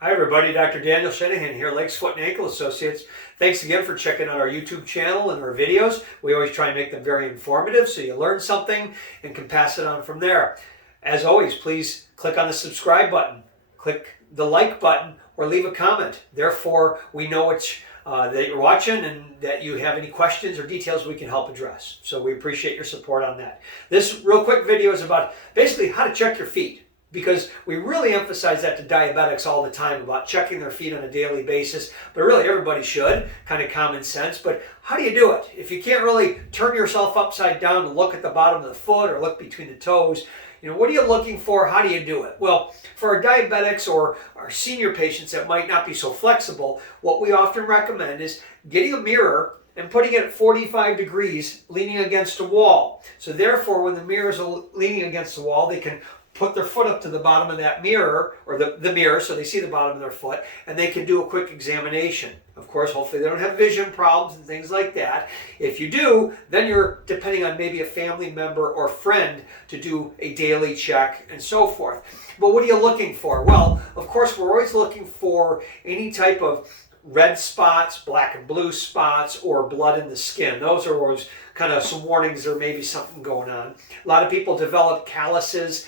Hi everybody, Dr. Daniel Shanahan here, Legs, Foot and Ankle Associates. Thanks again for checking out our YouTube channel and our videos. We always try and make them very informative so you learn something and can pass it on from there. As always, please click on the subscribe button, click the like button, or leave a comment. Therefore, we know that you're watching and that you have any questions or details we can help address. So we appreciate your support on that. This real quick video is about basically how to check your feet, because we really emphasize that to diabetics all the time about checking their feet on a daily basis, but really everybody should, kind of common sense. But how do you do it? If you can't really turn yourself upside down and look at the bottom of the foot or look between the toes, what are you looking for? How do you do it? Well, for our diabetics or our senior patients that might not be so flexible, what we often recommend is getting a mirror and putting it at 45 degrees leaning against a wall. So therefore, when the mirror is leaning against the wall, they can put their foot up to the bottom of that mirror, or the mirror, so they see the bottom of their foot, and they can do a quick examination. Of course, hopefully they don't have vision problems and things like that. If you do, then you're depending on maybe a family member or friend to do a daily check and so forth. But what are you looking for? Well, of course, we're always looking for any type of red spots, black and blue spots, or blood in the skin. Those are always kind of some warnings there may be something going on. A lot of people develop calluses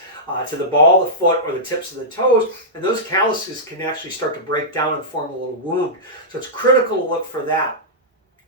to the ball of the foot or the tips of the toes, and those calluses can actually start to break down and form a little wound. So it's critical to look for that.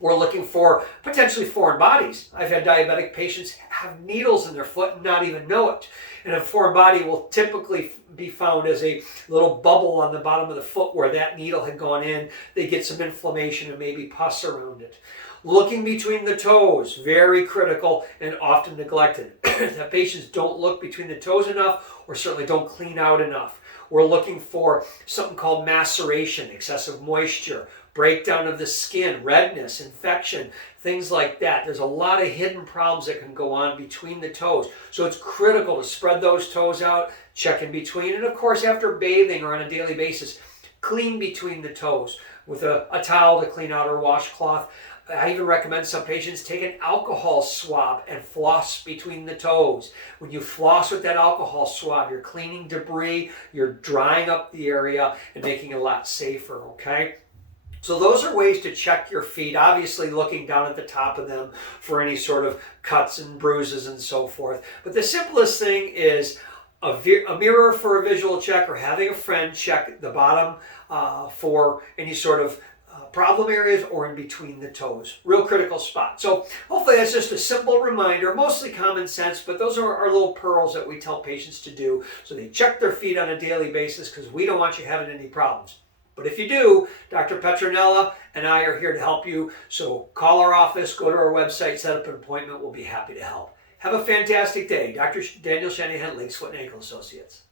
We're looking for potentially foreign bodies. I've had diabetic patients have needles in their foot and not even know it. And a foreign body will typically be found as a little bubble on the bottom of the foot where that needle had gone in. They get some inflammation and maybe pus around it. Looking between the toes, very critical and often neglected. That patients don't look between the toes enough, or certainly don't clean out enough. We're looking for something called maceration, excessive moisture, breakdown of the skin, redness, infection, things like that. There's a lot of hidden problems that can go on between the toes. So it's critical to spread those toes out, check in between, and of course after bathing or on a daily basis, clean between the toes with a towel to clean out or washcloth. I even recommend some patients take an alcohol swab and floss between the toes. When you floss with that alcohol swab, you're cleaning debris, you're drying up the area and making it a lot safer, okay? So those are ways to check your feet, obviously looking down at the top of them for any sort of cuts and bruises and so forth. But the simplest thing is a mirror for a visual check, or having a friend check the bottom for any sort of problem areas or in between the toes. Real critical spot. So hopefully that's just a simple reminder, mostly common sense, but those are our little pearls that we tell patients to do so they check their feet on a daily basis, because we don't want you having any problems. But if you do, Dr. Petronella and I are here to help you. So call our office, go to our website, set up an appointment. We'll be happy to help. Have a fantastic day. Dr. Daniel Shanahan, Legs, Foot and Ankle Associates.